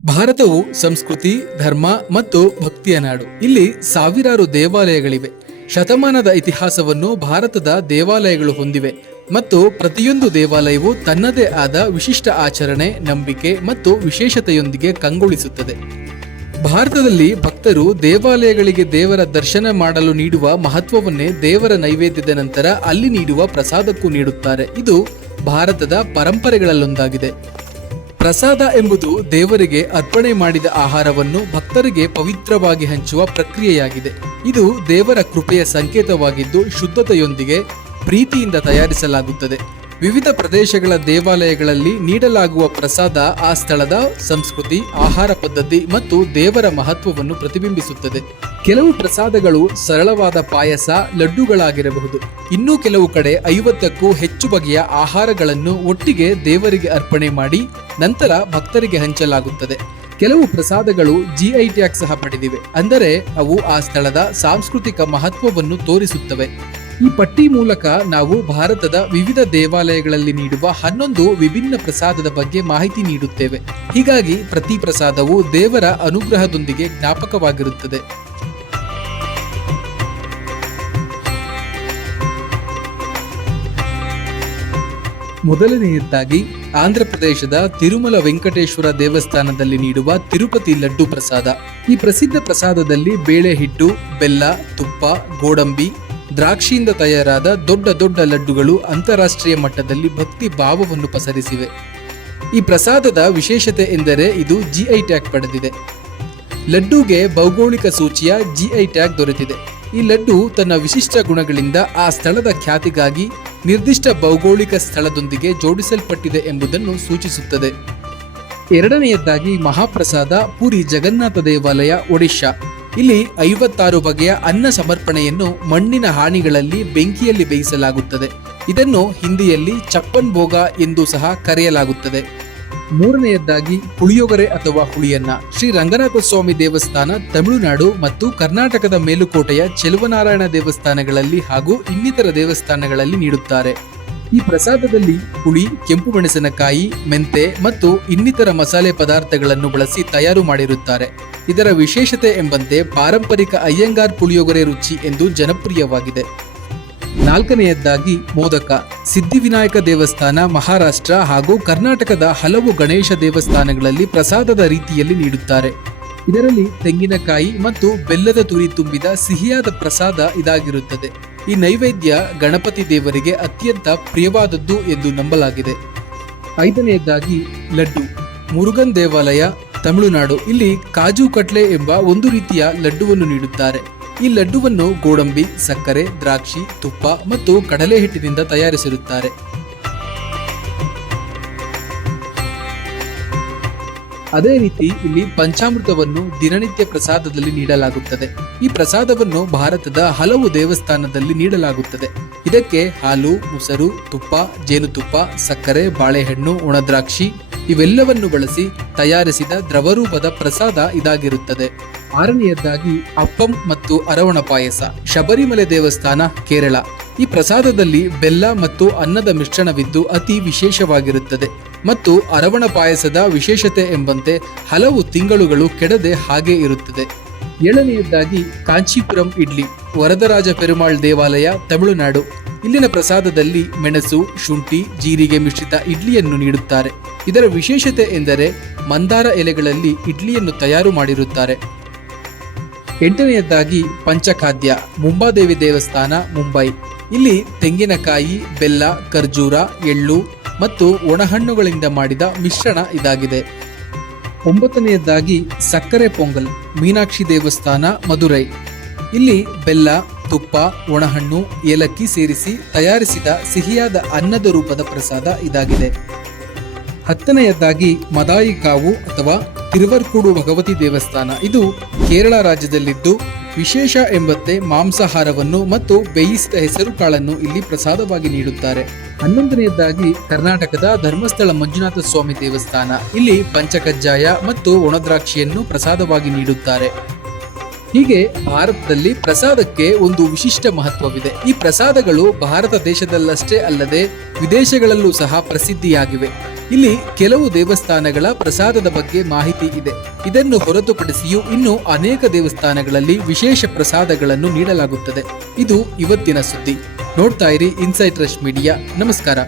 ಭಾರತವು ಸಂಸ್ಕೃತಿ, ಧರ್ಮ ಮತ್ತು ಭಕ್ತಿಯ ನಾಡು. ಇಲ್ಲಿ ಸಾವಿರಾರು ದೇವಾಲಯಗಳಿವೆ. ಶತಮಾನದ ಇತಿಹಾಸವನ್ನು ಭಾರತದ ದೇವಾಲಯಗಳು ಹೊಂದಿವೆ ಮತ್ತು ಪ್ರತಿಯೊಂದು ದೇವಾಲಯವು ತನ್ನದೇ ಆದ ವಿಶಿಷ್ಟ ಆಚರಣೆ, ನಂಬಿಕೆ ಮತ್ತು ವಿಶೇಷತೆಯೊಂದಿಗೆ ಕಂಗೊಳಿಸುತ್ತದೆ. ಭಾರತದಲ್ಲಿ ಭಕ್ತರು ದೇವಾಲಯಗಳಿಗೆ ದೇವರ ದರ್ಶನ ಮಾಡಲು ನೀಡುವ ಮಹತ್ವವನ್ನೇ ದೇವರ ನೈವೇದ್ಯದ ನಂತರ ಅಲ್ಲಿ ನೀಡುವ ಪ್ರಸಾದಕ್ಕೂ ನೀಡುತ್ತಾರೆ. ಇದು ಭಾರತದ ಪರಂಪರೆಗಳಲ್ಲೊಂದಾಗಿದೆ. ಪ್ರಸಾದ ಎಂಬುದು ದೇವರಿಗೆ ಅರ್ಪಣೆ ಮಾಡಿದ ಆಹಾರವನ್ನು ಭಕ್ತರಿಗೆ ಪವಿತ್ರವಾಗಿ ಹಂಚುವ ಪ್ರಕ್ರಿಯೆಯಾಗಿದೆ. ಇದು ದೇವರ ಕೃಪೆಯ ಸಂಕೇತವಾಗಿದ್ದು ಶುದ್ಧತೆಯೊಂದಿಗೆ ಪ್ರೀತಿಯಿಂದ ತಯಾರಿಸಲಾಗುತ್ತದೆ. ವಿವಿಧ ಪ್ರದೇಶಗಳ ದೇವಾಲಯಗಳಲ್ಲಿ ನೀಡಲಾಗುವ ಪ್ರಸಾದ ಆ ಸ್ಥಳದ ಸಂಸ್ಕೃತಿ, ಆಹಾರ ಪದ್ಧತಿ ಮತ್ತು ದೇವರ ಮಹತ್ವವನ್ನು ಪ್ರತಿಬಿಂಬಿಸುತ್ತದೆ. ಕೆಲವು ಪ್ರಸಾದಗಳು ಸರಳವಾದ ಪಾಯಸ, ಲಡ್ಡುಗಳಾಗಿರಬಹುದು. ಇನ್ನೂ ಕೆಲವು ಕಡೆ 50ಕ್ಕೂ ಹೆಚ್ಚು ಬಗೆಯ ಆಹಾರಗಳನ್ನು ಒಟ್ಟಿಗೆ ದೇವರಿಗೆ ಅರ್ಪಣೆ ಮಾಡಿ ನಂತರ ಭಕ್ತರಿಗೆ ಹಂಚಲಾಗುತ್ತದೆ. ಕೆಲವು ಪ್ರಸಾದಗಳು GI ಟ್ಯಾಗ್ ಸಹ ಪಡೆದಿವೆ, ಅಂದರೆ ಅವು ಆ ಸ್ಥಳದ ಸಾಂಸ್ಕೃತಿಕ ಮಹತ್ವವನ್ನು ತೋರಿಸುತ್ತವೆ. ಈ ಪಟ್ಟಿ ಮೂಲಕ ನಾವು ಭಾರತದ ವಿವಿಧ ದೇವಾಲಯಗಳಲ್ಲಿ ನೀಡುವ 11 ವಿಭಿನ್ನ ಪ್ರಸಾದದ ಬಗ್ಗೆ ಮಾಹಿತಿ ನೀಡುತ್ತೇವೆ. ಹೀಗಾಗಿ ಪ್ರತಿ ಪ್ರಸಾದವು ದೇವರ ಅನುಗ್ರಹದೊಂದಿಗೆ ಜ್ಞಾಪಕವಾಗಿರುತ್ತದೆ. ಮೊದಲನೆಯದಾಗಿ ಆಂಧ್ರ ಪ್ರದೇಶದ ತಿರುಮಲ ವೆಂಕಟೇಶ್ವರ ದೇವಸ್ಥಾನದಲ್ಲಿ ನೀಡುವ ತಿರುಪತಿ ಲಡ್ಡು ಪ್ರಸಾದ. ಈ ಪ್ರಸಿದ್ಧ ಪ್ರಸಾದದಲ್ಲಿ ಬೇಳೆ ಹಿಟ್ಟು, ಬೆಲ್ಲ, ತುಪ್ಪ, ಗೋಡಂಬಿ, ದ್ರಾಕ್ಷಿಯಿಂದ ತಯಾರಾದ ದೊಡ್ಡ ದೊಡ್ಡ ಲಡ್ಡುಗಳು ಅಂತಾರಾಷ್ಟ್ರೀಯ ಮಟ್ಟದಲ್ಲಿ ಭಕ್ತಿ ಭಾವವನ್ನು ಪಸರಿಸಿವೆ. ಈ ಪ್ರಸಾದದ ವಿಶೇಷತೆ ಎಂದರೆ ಇದು GI ಟ್ಯಾಗ್ ಪಡೆದಿದೆ. ಲಡ್ಡುಗೆ ಭೌಗೋಳಿಕ ಸೂಚಿಯ GI ಟ್ಯಾಗ್ ದೊರೆತಿದೆ. ಈ ಲಡ್ಡು ತನ್ನ ವಿಶಿಷ್ಟ ಗುಣಗಳಿಂದ ಆ ಸ್ಥಳದ ಖ್ಯಾತಿಗಾಗಿ ನಿರ್ದಿಷ್ಟ ಭೌಗೋಳಿಕ ಸ್ಥಳದೊಂದಿಗೆ ಜೋಡಿಸಲ್ಪಟ್ಟಿದೆ ಎಂಬುದನ್ನು ಸೂಚಿಸುತ್ತದೆ. ಎರಡನೆಯದಾಗಿ ಮಹಾಪ್ರಸಾದ ಪುರಿ ಜಗನ್ನಾಥ ದೇವಾಲಯ, ಒಡಿಶಾ. ಇಲ್ಲಿ 56 ಬಗೆಯ ಅನ್ನ ಸಮರ್ಪಣೆಯನ್ನು ಮಣ್ಣಿನ ಹಾಣಿಗಳಲ್ಲಿ ಬೆಂಕಿಯಲ್ಲಿ ಬೇಯಿಸಲಾಗುತ್ತದೆ. ಇದನ್ನು ಹಿಂದಿಯಲ್ಲಿ ಚಪ್ಪನ್ ಭೋಗ ಎಂದು ಸಹ ಕರೆಯಲಾಗುತ್ತದೆ. ಮೂರನೆಯದಾಗಿ ಪುಳಿಯೋಗರೆ ಅಥವಾ ಹುಳಿಯನ್ನ. ಶ್ರೀ ರಂಗನಾಥ ಸ್ವಾಮಿ ದೇವಸ್ಥಾನ, ತಮಿಳುನಾಡು ಮತ್ತು ಕರ್ನಾಟಕದ ಮೇಲುಕೋಟೆಯ ಚೆಲುವನಾರಾಯಣ ದೇವಸ್ಥಾನಗಳಲ್ಲಿ ಹಾಗೂ ಇನ್ನಿತರ ದೇವಸ್ಥಾನಗಳಲ್ಲಿ ನೀಡುತ್ತಾರೆ. ಈ ಪ್ರಸಾದದಲ್ಲಿ ಹುಳಿ, ಕೆಂಪು ಮೆಣಸಿನಕಾಯಿ, ಮೆಂತೆ ಮತ್ತು ಇನ್ನಿತರ ಮಸಾಲೆ ಪದಾರ್ಥಗಳನ್ನು ಬಳಸಿ ತಯಾರು ಮಾಡಿರುತ್ತಾರೆ. ಇದರ ವಿಶೇಷತೆ ಎಂಬಂತೆ ಪಾರಂಪರಿಕ ಅಯ್ಯಂಗಾರ್ ಪುಳಿಯೋಗರೆ ರುಚಿ ಎಂದು ಜನಪ್ರಿಯವಾಗಿದೆ. ನಾಲ್ಕನೆಯದಾಗಿ ಮೋದಕ. ಸಿದ್ಧಿವಿನಾಯಕ ದೇವಸ್ಥಾನ, ಮಹಾರಾಷ್ಟ್ರ ಹಾಗೂ ಕರ್ನಾಟಕದ ಹಲವು ಗಣೇಶ ದೇವಸ್ಥಾನಗಳಲ್ಲಿ ಪ್ರಸಾದದ ರೀತಿಯಲ್ಲಿ ನೀಡುತ್ತಾರೆ. ಇದರಲ್ಲಿ ತೆಂಗಿನಕಾಯಿ ಮತ್ತು ಬೆಲ್ಲದ ತುರಿ ತುಂಬಿದ ಸಿಹಿಯಾದ ಪ್ರಸಾದ ಇದಾಗಿರುತ್ತದೆ. ಈ ನೈವೇದ್ಯ ಗಣಪತಿ ದೇವರಿಗೆ ಅತ್ಯಂತ ಪ್ರಿಯವಾದದ್ದು ಎಂದು ನಂಬಲಾಗಿದೆ. ಐದನೆಯದಾಗಿ ಲಡ್ಡು. ಮುರುಗನ್ ದೇವಾಲಯ, ತಮಿಳುನಾಡು. ಇಲ್ಲಿ ಕಾಜು ಕಟ್ಲೆ ಎಂಬ ಒಂದು ರೀತಿಯ ಲಡ್ಡುವನ್ನು ನೀಡುತ್ತಾರೆ. ಈ ಲಡ್ಡುವನ್ನು ಗೋಡಂಬಿ, ಸಕ್ಕರೆ, ದ್ರಾಕ್ಷಿ, ತುಪ್ಪ ಮತ್ತು ಕಡಲೆ ಹಿಟ್ಟಿನಿಂದ ತಯಾರಿಸಿರುತ್ತಾರೆ. ಅದೇ ರೀತಿ ಇಲ್ಲಿ ಪಂಚಾಮೃತವನ್ನು ದಿನನಿತ್ಯ ಪ್ರಸಾದದಲ್ಲಿ ನೀಡಲಾಗುತ್ತದೆ. ಈ ಪ್ರಸಾದವನ್ನು ಭಾರತದ ಹಲವು ದೇವಸ್ಥಾನದಲ್ಲಿ ನೀಡಲಾಗುತ್ತದೆ. ಇದಕ್ಕೆ ಹಾಲು, ಮೊಸರು, ತುಪ್ಪ, ಜೇನುತುಪ್ಪ, ಸಕ್ಕರೆ, ಬಾಳೆಹಣ್ಣು, ಒಣದ್ರಾಕ್ಷಿ ಇವೆಲ್ಲವನ್ನು ಬಳಸಿ ತಯಾರಿಸಿದ ದ್ರವರೂಪದ ಪ್ರಸಾದ ಇದಾಗಿರುತ್ತದೆ. ಆರನೆಯದಾಗಿ ಅಪ್ಪಂ ಮತ್ತು ಅರವಣ ಪಾಯಸ. ಶಬರಿಮಲೆ ದೇವಸ್ಥಾನ, ಕೇರಳ. ಈ ಪ್ರಸಾದದಲ್ಲಿ ಬೆಲ್ಲ ಮತ್ತು ಅನ್ನದ ಮಿಶ್ರಣವಿದ್ದು ಅತಿ ವಿಶೇಷವಾಗಿರುತ್ತದೆ ಮತ್ತು ಅರವಣ ಪಾಯಸದ ವಿಶೇಷತೆ ಎಂಬಂತೆ ಹಲವು ತಿಂಗಳುಗಳು ಕೆಡದೆ ಹಾಗೆ ಇರುತ್ತದೆ. ಏಳನೆಯದಾಗಿ ಕಾಂಚೀಪುರಂ ಇಡ್ಲಿ. ವರದರಾಜ ಪೆರುಮಾಳ್ ದೇವಾಲಯ, ತಮಿಳುನಾಡು. ಇಲ್ಲಿನ ಪ್ರಸಾದದಲ್ಲಿ ಮೆಣಸು, ಶುಂಠಿ, ಜೀರಿಗೆ ಮಿಶ್ರಿತ ಇಡ್ಲಿಯನ್ನು ನೀಡುತ್ತಾರೆ. ಇದರ ವಿಶೇಷತೆ ಎಂದರೆ ಮಂದಾರ ಎಲೆಗಳಲ್ಲಿ ಇಡ್ಲಿಯನ್ನು ತಯಾರು ಮಾಡಿರುತ್ತಾರೆ. ಎಂಟನೆಯದಾಗಿ ಪಂಚಖಾದ್ಯ. ಮುಂಬಾದೇವಿ ದೇವಸ್ಥಾನ, ಮುಂಬೈ. ಇಲ್ಲಿ ತೆಂಗಿನಕಾಯಿ, ಬೆಲ್ಲ, ಖರ್ಜೂರ, ಎಳ್ಳು ಮತ್ತು ಒಣಹಣ್ಣುಗಳಿಂದ ಮಾಡಿದ ಮಿಶ್ರಣ ಇದಾಗಿದೆ. ಒಂಬತ್ತನೆಯದಾಗಿ ಸಕ್ಕರೆ ಪೊಂಗಲ್. ಮೀನಾಕ್ಷಿ ದೇವಸ್ಥಾನ, ಮದುರೈ. ಇಲ್ಲಿ ಬೆಲ್ಲ, ತುಪ್ಪ, ಒಣಹಣ್ಣು, ಏಲಕ್ಕಿ ಸೇರಿಸಿ ತಯಾರಿಸಿದ ಸಿಹಿಯಾದ ಅನ್ನದ ರೂಪದ ಪ್ರಸಾದ ಇದಾಗಿದೆ. ಹತ್ತನೆಯದಾಗಿ ಮದಾಯಿಕಾವು ಅಥವಾ ತಿರುವರ್ಕೂಡು ಭಗವತಿ ದೇವಸ್ಥಾನ. ಇದು ಕೇರಳ ರಾಜ್ಯದಲ್ಲಿದ್ದು ವಿಶೇಷ ಎಂಬಂತೆ ಮಾಂಸಾಹಾರವನ್ನು ಮತ್ತು ಬೇಯಿಸಿದ ಹೆಸರು ಕಾಳನ್ನು ಇಲ್ಲಿ ಪ್ರಸಾದವಾಗಿ ನೀಡುತ್ತಾರೆ. 11ನೆಯದಾಗಿ ಕರ್ನಾಟಕದ ಧರ್ಮಸ್ಥಳ ಮಂಜುನಾಥ ಸ್ವಾಮಿ ದೇವಸ್ಥಾನ. ಇಲ್ಲಿ ಪಂಚಕಜ್ಜಾಯ ಮತ್ತು ಒಣದ್ರಾಕ್ಷಿಯನ್ನು ಪ್ರಸಾದವಾಗಿ ನೀಡುತ್ತಾರೆ. ಹೀಗೆ ಭಾರತದಲ್ಲಿ ಪ್ರಸಾದಕ್ಕೆ ಒಂದು ವಿಶಿಷ್ಟ ಮಹತ್ವವಿದೆ. ಈ ಪ್ರಸಾದಗಳು ಭಾರತ ದೇಶದಲ್ಲಷ್ಟೇ ಅಲ್ಲದೆ ವಿದೇಶಗಳಲ್ಲೂ ಸಹ ಪ್ರಸಿದ್ಧಿಯಾಗಿವೆ. ಇಲ್ಲಿ ಕೆಲವು ದೇವಸ್ಥಾನಗಳ ಪ್ರಸಾದದ ಬಗ್ಗೆ ಮಾಹಿತಿ ಇದೆ. ಇದನ್ನು ಹೊರತುಪಡಿಸಿಯೂ ಇನ್ನೂ ಅನೇಕ ದೇವಸ್ಥಾನಗಳಲ್ಲಿ ವಿಶೇಷ ಪ್ರಸಾದಗಳನ್ನು ನೀಡಲಾಗುತ್ತದೆ. ಇದು ಇವತ್ತಿನ ಸುದ್ದಿ. ನೋಡ್ತಾ ಇರಿ ಇನ್ಸೈಟ್ ರಶ್ ಮೀಡಿಯಾ. ನಮಸ್ಕಾರ.